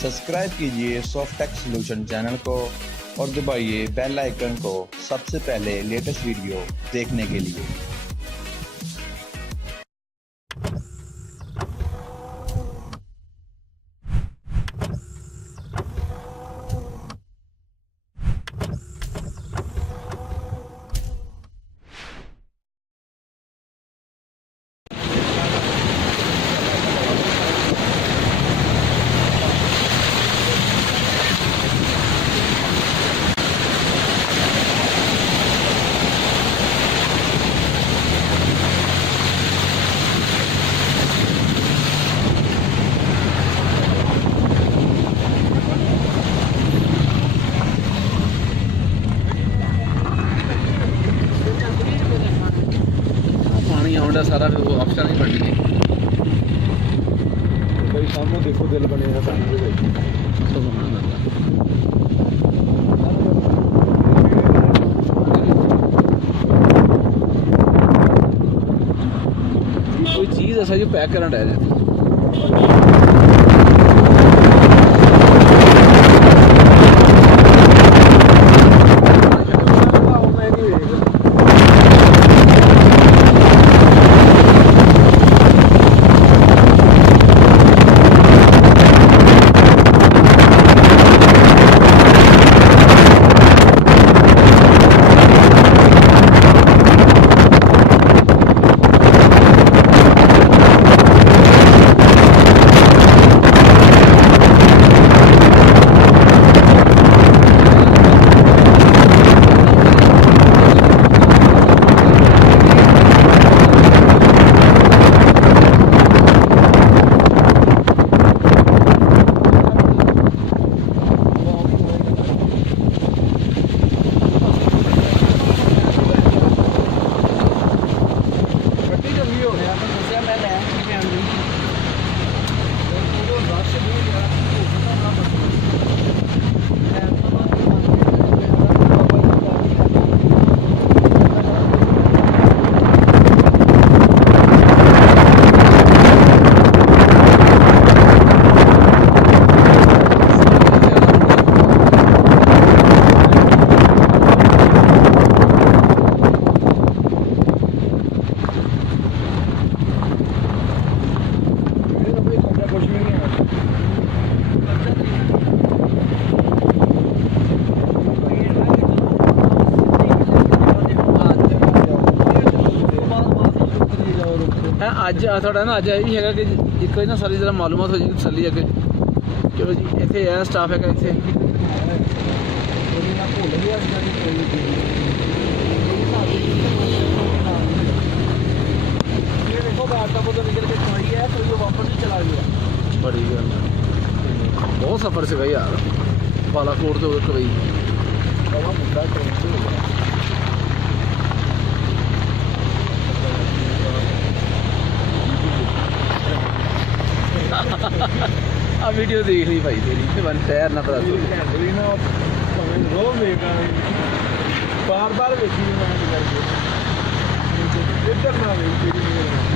Subscribe कीजिए Softech solution channel को और दबाइए बेल आइकन को सबसे पहले लेटेस्ट वीडियो देखने के लिए। आउंडा सारा वो ऑप्शन ही बन गई भाई सामने देखो दिल बने हैं पानी के कोई चीज़ ऐसा जो पैक करना रह जाती ਅੱਜ ਥੋੜਾ ਨਾ ਅੱਜ ਇਹ ਵੀ ਹੈਗਾ ਕਿ ਇੱਕ ਵਾਰੀ ਨਾ ਸਾਰੀ ਜਰਾ ਮਾਲੂਮਾਤ ਹੋ ਜਾਏਗੀ ਤਸੱਲੀ ਅੱਗੇ ਚਲੋ ਜੀ ਇੱਥੇ ਐ ਸਟਾਫ ਹੈਗਾ ਇੱਥੇ ਬੜੀ ਗੱਲ ਬਹੁਤ ਸਫ਼ਰ ਸੀਗਾ ਯਾਰ ਬਾਲਾਕੋਟ ਤੋਂ ਕਵਈ ਆ ਵੀਡੀਓ ਦੇਖ ਲਈ ਭਾਈ ਤੇਰੀ ਤੇ ਮਨ ਟਾਇਰ ਨਾ ਪਤਾ ਬਾਰ ਬਾਰ ਵੇਖੀ ਮੈਂ ਇੱਧਰ ਨਾ ਵੇਖੀ